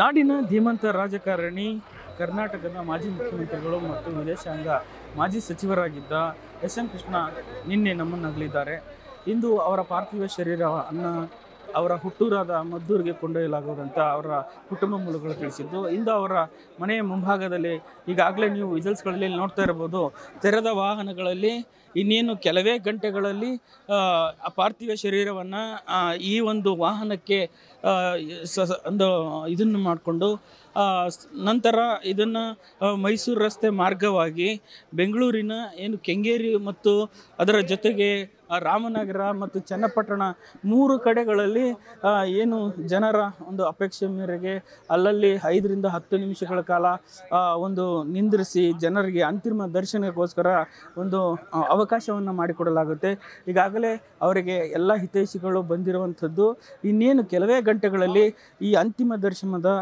ನಾಡಿನ ಧೀಮಂತ ರಾಜಕಾರಣಿ, ಕರ್ನಾಟಕದ ಮಾಜಿ ಮುಖ್ಯಮಂತ್ರಿಗಳು ಮತ್ತು ವಿದೇಶಾಂಗ ಮಾಜಿ ಸಚಿವರಾಗಿದ್ದ ಎಸ್.ಎಂ. ಕೃಷ್ಣ ನಿನ್ನೆ ನಮ್ಮನ್ನಗಲಿದ್ದಾರೆ. ಇಂದು ಅವರ ಪಾರ್ಥಿವ ಶರೀರವನ್ನು ಅವರ ಹುಟ್ಟೂರಾದ ಮದ್ದೂರಿಗೆ ಕೊಂಡೊಯ್ಯಲಾಗುವುದಂತ ಅವರ ಕುಟುಂಬ ಮೂಲಗಳು ತಿಳಿಸಿದ್ದು, ಇಂದು ಅವರ ಮನೆಯ ಮುಂಭಾಗದಲ್ಲಿ ಈಗಾಗಲೇ ನೀವು ವಿಜುವಲ್ಸ್ಗಳಲ್ಲಿ ನೋಡ್ತಾ ಇರ್ಬೋದು, ತೆರೆದ ವಾಹನಗಳಲ್ಲಿ ಇನ್ನೇನು ಕೆಲವೇ ಗಂಟೆಗಳಲ್ಲಿ ಆ ಪಾರ್ಥಿವ ಶರೀರವನ್ನು ಈ ಒಂದು ವಾಹನಕ್ಕೆ ಒಂದು ಇದನ್ನು ಮಾಡಿಕೊಂಡು ನಂತರ ಇದನ್ನು ಮೈಸೂರು ರಸ್ತೆ ಮಾರ್ಗವಾಗಿ ಬೆಂಗಳೂರಿನ ಏನು ಕೆಂಗೇರಿ ಮತ್ತು ಅದರ ಜೊತೆಗೆ ರಾಮನಗರ ಮತ್ತು ಚನ್ನಪಟ್ಟಣ 3 ಕಡೆಗಳಲ್ಲಿ ಏನು ಜನರ ಒಂದು ಅಪೇಕ್ಷೆ ಮೇರೆಗೆ ಅಲ್ಲಲ್ಲಿ 5 ರಿಂದ 10 ನಿಮಿಷಗಳ ಕಾಲ ಒಂದು ನಿಂದ್ರಿಸಿ ಜನರಿಗೆ ಅಂತಿಮ ದರ್ಶನಕ್ಕೋಸ್ಕರ ಒಂದು ಅವಕಾಶವನ್ನು ಮಾಡಿಕೊಡಲಾಗುತ್ತೆ. ಈಗಾಗಲೇ ಅವರಿಗೆ ಎಲ್ಲ ಹಿತೈಷಿಗಳು ಬಂದಿರುವಂಥದ್ದು. ಇನ್ನೇನು ಕೆಲವೇ ಗಂಟೆಗಳಲ್ಲಿ ಈ ಅಂತಿಮ ದರ್ಶನದ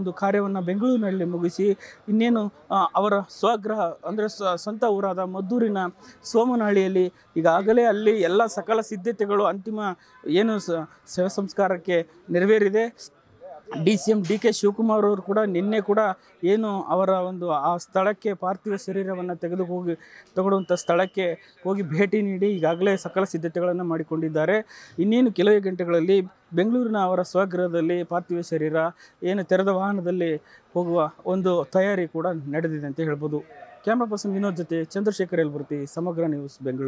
ಒಂದು ಕಾರ್ಯವನ್ನು ಬೆಂಗಳೂರಿನಲ್ಲಿ ಮುಗಿಸಿ ಇನ್ನೇನು ಅವರ ಸ್ವಗೃಹ ಅಂದರೆ ಸ್ವಂತ ಊರಾದ ಮದ್ದೂರಿನ ಸೋಮನಹಳ್ಳಿಯಲ್ಲಿ ಈಗಾಗಲೇ ಅಲ್ಲಿ ಎಲ್ಲ ಸಕಲ ಸಿದ್ಧತೆಗಳು ಅಂತಿಮ ಏನು ಶವ ಸಂಸ್ಕಾರಕ್ಕೆ ನೆರವೇರಿದೆ. DCM DK ಶಿವಕುಮಾರ್ ಅವರು ಕೂಡ ನಿನ್ನೆ ಕೂಡ ಏನು ಅವರ ಒಂದು ಆ ಸ್ಥಳಕ್ಕೆ ಪಾರ್ಥಿವ ಶರೀರವನ್ನು ತಗೊಳ್ಳುವಂಥ ಸ್ಥಳಕ್ಕೆ ಹೋಗಿ ಭೇಟಿ ನೀಡಿ ಈಗಾಗಲೇ ಸಕಲ ಸಿದ್ಧತೆಗಳನ್ನು ಮಾಡಿಕೊಂಡಿದ್ದಾರೆ. ಇನ್ನೇನು ಕೆಲವೇ ಗಂಟೆಗಳಲ್ಲಿ ಬೆಂಗಳೂರಿನ ಅವರ ಸ್ವಗೃಹದಲ್ಲಿ ಪಾರ್ಥಿವ ಶರೀರ ಏನು ತೆರೆದ ವಾಹನದಲ್ಲಿ ಹೋಗುವ ಒಂದು ತಯಾರಿ ಕೂಡ ನಡೆದಿದೆ ಅಂತ ಹೇಳ್ಬೋದು. ಕ್ಯಾಮ್ರಾ ಪರ್ಸನ್ ವಿನೋದ್ ಜೊತೆ ಚಂದ್ರಶೇಖರ್ ಯಲಬುರ್ತಿ, ಸಮಗ್ರ ನ್ಯೂಸ್, ಬೆಂಗಳೂರು.